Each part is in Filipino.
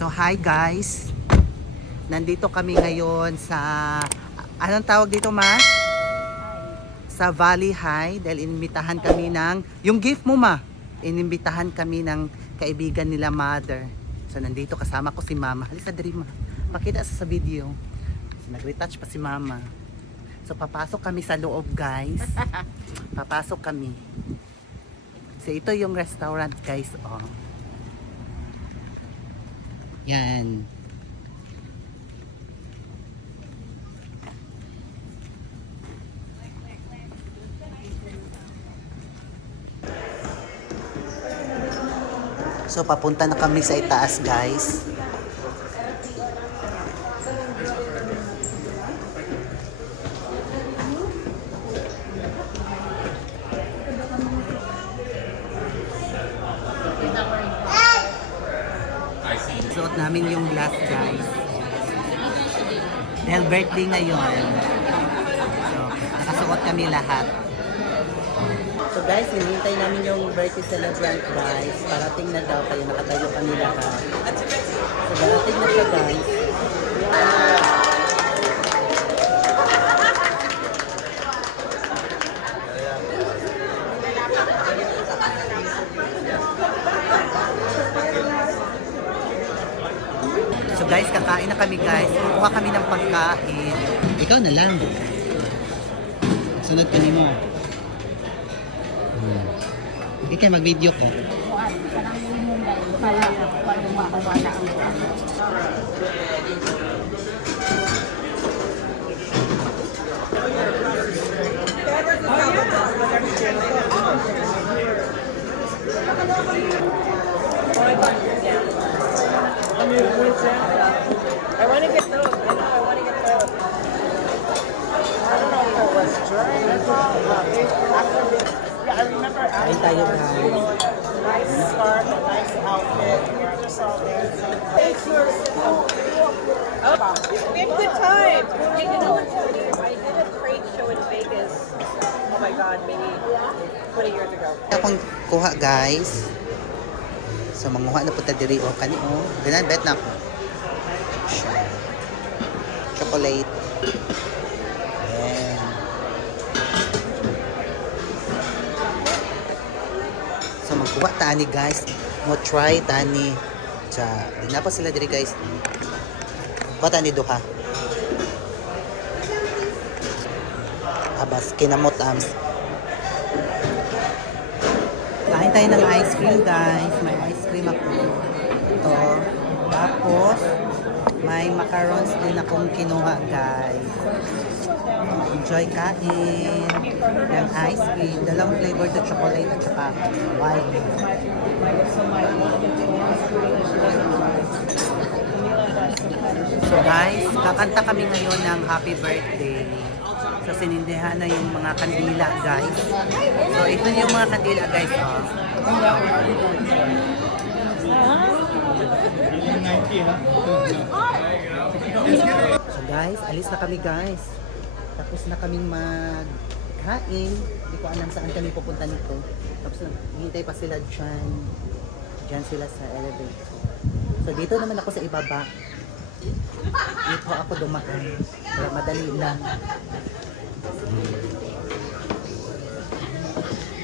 So hi guys, nandito kami ngayon sa, anong tawag dito ma? Sa Valley High dahil inimbitahan kami ng, yung gift mo ma, inimbitahan kami ng kaibigan nila mother. So nandito kasama ko si mama. Halika diri ma, pakita sa video. So, nag-retouch pa si mama. So papasok kami sa loob guys. Papasok kami. So ito yung restaurant guys, oh. Yan. So papunta na kami sa itaas guys. Suot namin yung glass guys. Dahil birthday ngayon. So, nakasuot kami lahat. So guys, hinihintay namin yung birthday celebrant guys. Parating na daw, kaya nakatayo kami lahat. So darating na siya guys. So guys, kakain na kami guys. Kukuha kami ng pagkain. Ikaw na lang. Sunod ka mo. Ikaw mag-video ko. I want to get those. I want to get those. I don't know if it was during this after this. Yeah, I remember Kain tayo guys. nice scarf, a nice outfit. You're just all dancing. Thanks for we had a good time. Hey, you know what's funny? I did a trade show in Vegas. Oh my God, maybe 20 years ago. Akong kuha guys. So manguha na punta diri o kani o. Ganan bet na ako. Chocolate. Ayan. So magkuha tani guys. Mo try tani. Sa di na pa sila diri guys. Kuha tani duha. Abas kinamot ams. Kain tayo ng ice cream guys. May ice cream ako. Ito. Tapos, may macarons din akong kinuha guys. Enjoy kain. Yung ice cream. Dalawang flavor to chocolate at saka wine. So guys, kakanta kami ngayon ng happy birthday. So sinindihan na yung mga kandila guys. So ito yung mga kandila guys. Oh. So guys, alis na kami guys. Tapos na kaming magkain. Hindi ko alam saan kami pupunta nito. Tapos hintay pa sila dyan. Dyan sila sa elevator. So dito naman ako sa ibaba. Dito ako dumaan. Para madali lang.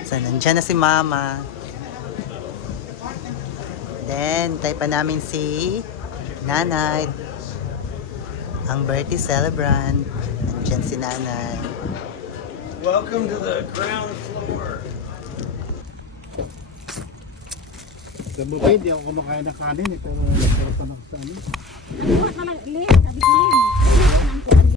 So nandiyan na si mama. Then, tayo pa namin si nanay. Ang birthday celebrant. Nandiyan si nanay. Welcome to the ground floor. Sa buffet, hindi ako kumakain ng kanin eh, pero nagkaroon pa ng sa ano. Buhat naman, Lin. Sabi ko, Lin.